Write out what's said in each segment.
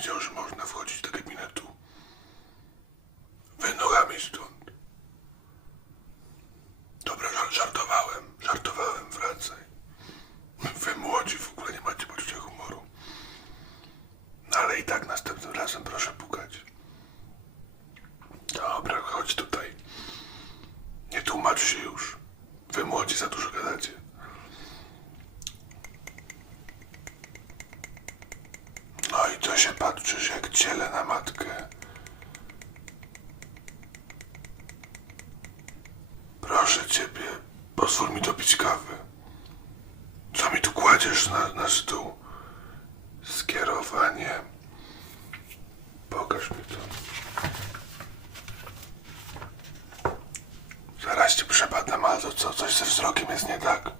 идешь, się patrzysz jak ciele na matkę. Proszę ciebie, pozwól mi dopić kawy. Co mi tu kładziesz na, na stół? Skierowanie. Pokaż mi to. Zaraz ci przepadam, ale co, coś ze wzrokiem jest nie tak.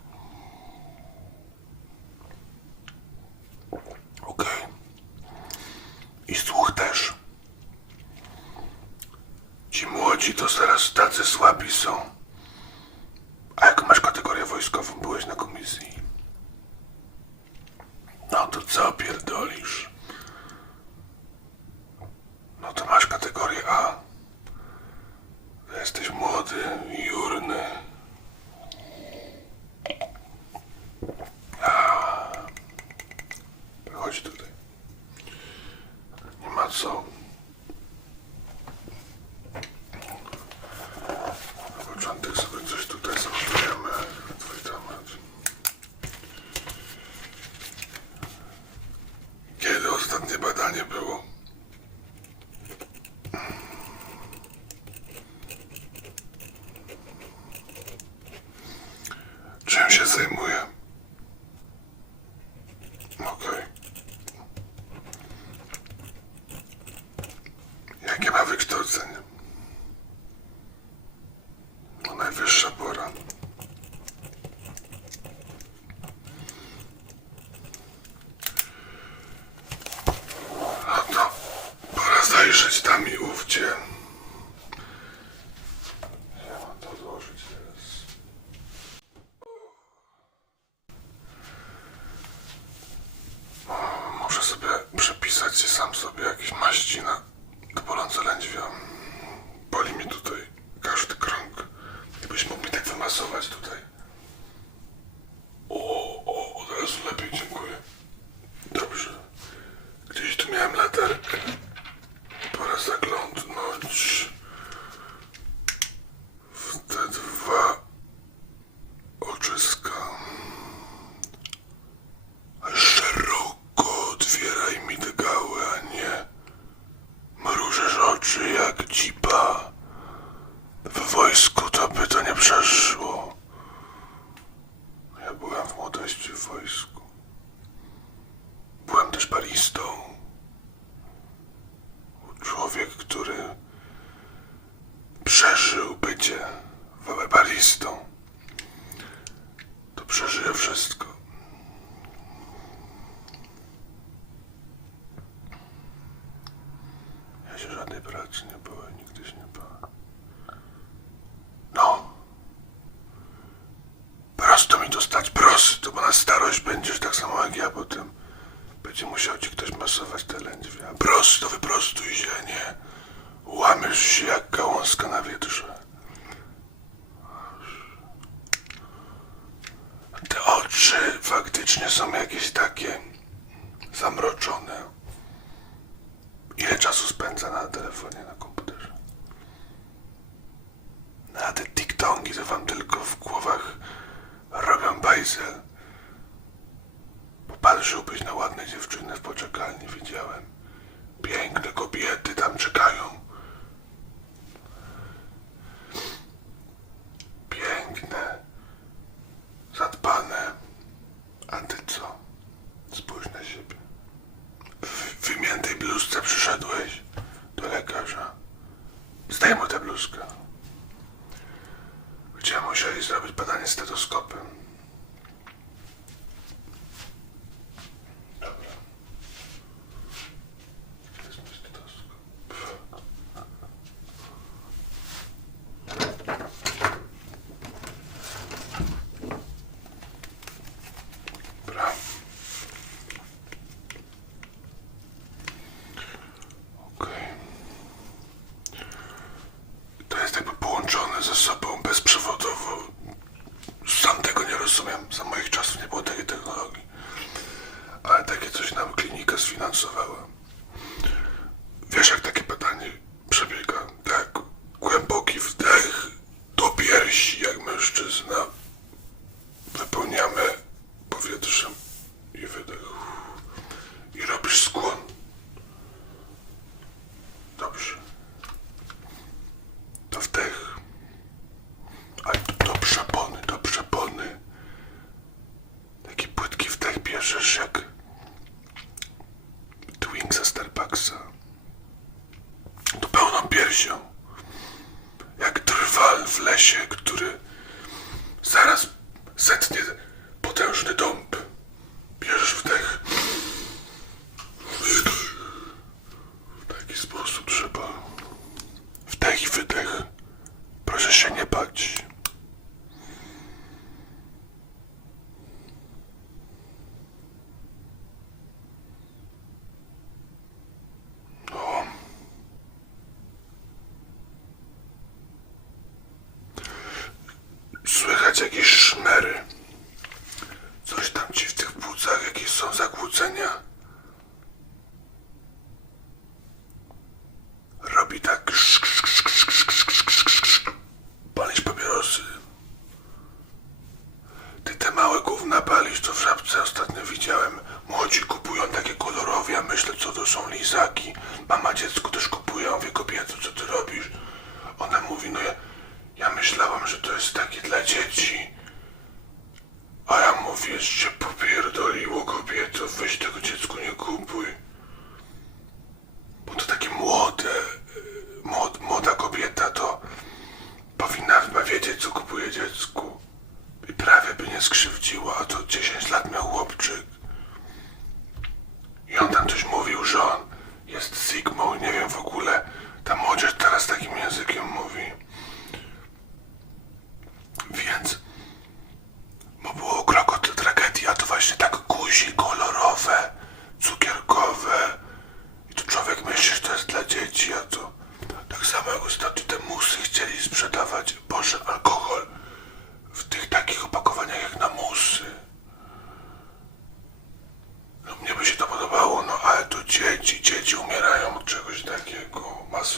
ci to zaraz tacy słabi są. A jak masz kategorię wojskową, byłeś na komisji. No to co pierdolisz? No to masz kategorię A. Jesteś młody, faktycznie są jakieś takie zamroczone. Ile czasu spędza na telefonie, na komputerze? A te tiktongi to wam tylko w głowach robią bajzel. Popatrzyłbyś na ładne dziewczyny w poczekalni, widziałem. Piękne kobiety tam czekają. połączone ze sobą bezprzewodowo. Sam tego nie rozumiem. Za moich czasów nie było takiej technologii. Ale takie coś nam klinika sfinansowała. Wiesz, jak takie pytanie przebiega? Tak, głęboki wdech do piersi, jak mężczyzna. Wypełniamy powietrzem i wydech. I robisz skłon. Dobrze. To wdech. na paliszczu w żabce ostatnio widziałem. Młodzi kupują takie kolorowe, ja myślę, co to są lizaki. Mama dziecku też kupuje, ja mówię, kobieto, co ty robisz? Ona mówi, no ja, ja myślałam, że to jest takie dla dzieci. Jean.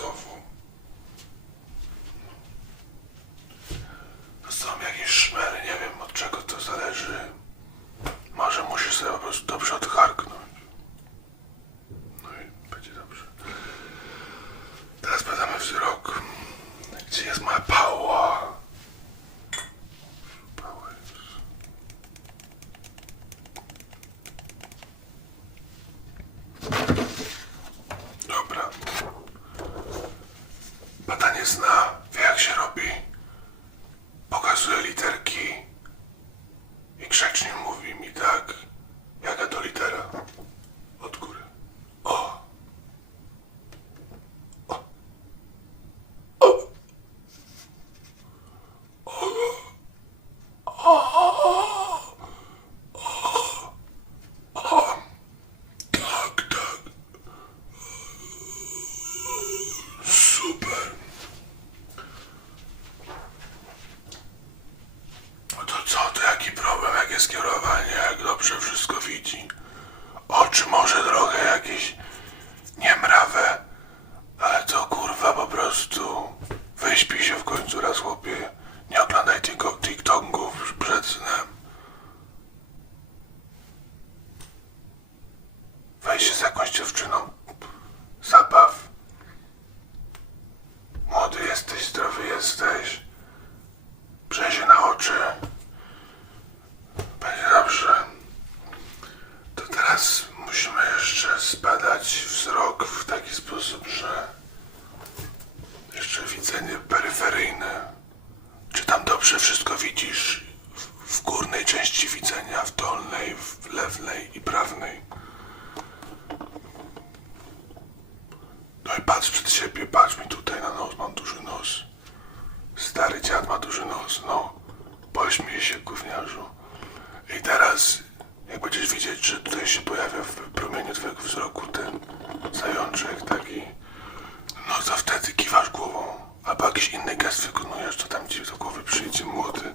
so forth. kierowania, jak dobrze wszystko widzi. Oczy może trochę jakieś niemrawe, ale to kurwa po prostu. Wyśpi się w końcu raz, chłopie. spadać wzrok w taki sposób, że jeszcze widzenie peryferyjne. Czytam dobrze wszystko. Jak gest wykonujesz, to tam ci do głowy przyjdzie młody.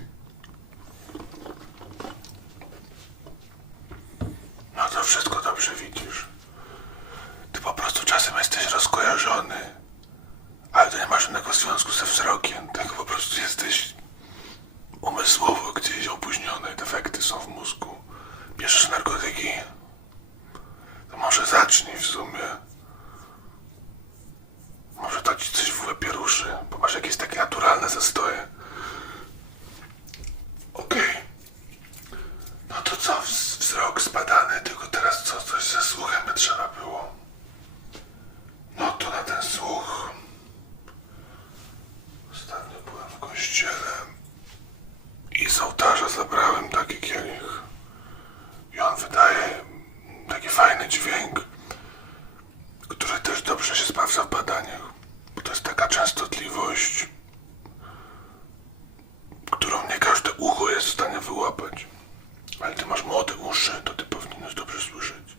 masz młode uszy, to ty powinieneś dobrze słyszeć.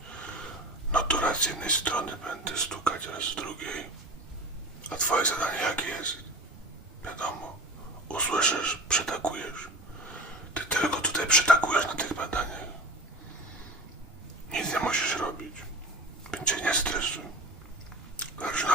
No to raz z jednej strony będę stukać, raz z drugiej. A twoje zadanie jakie jest? Wiadomo. Usłyszysz, przytakujesz. Ty tylko tutaj przytakujesz na tych badaniach. Nic nie musisz robić. Więc cię nie stresuj. Zależy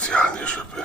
家里设备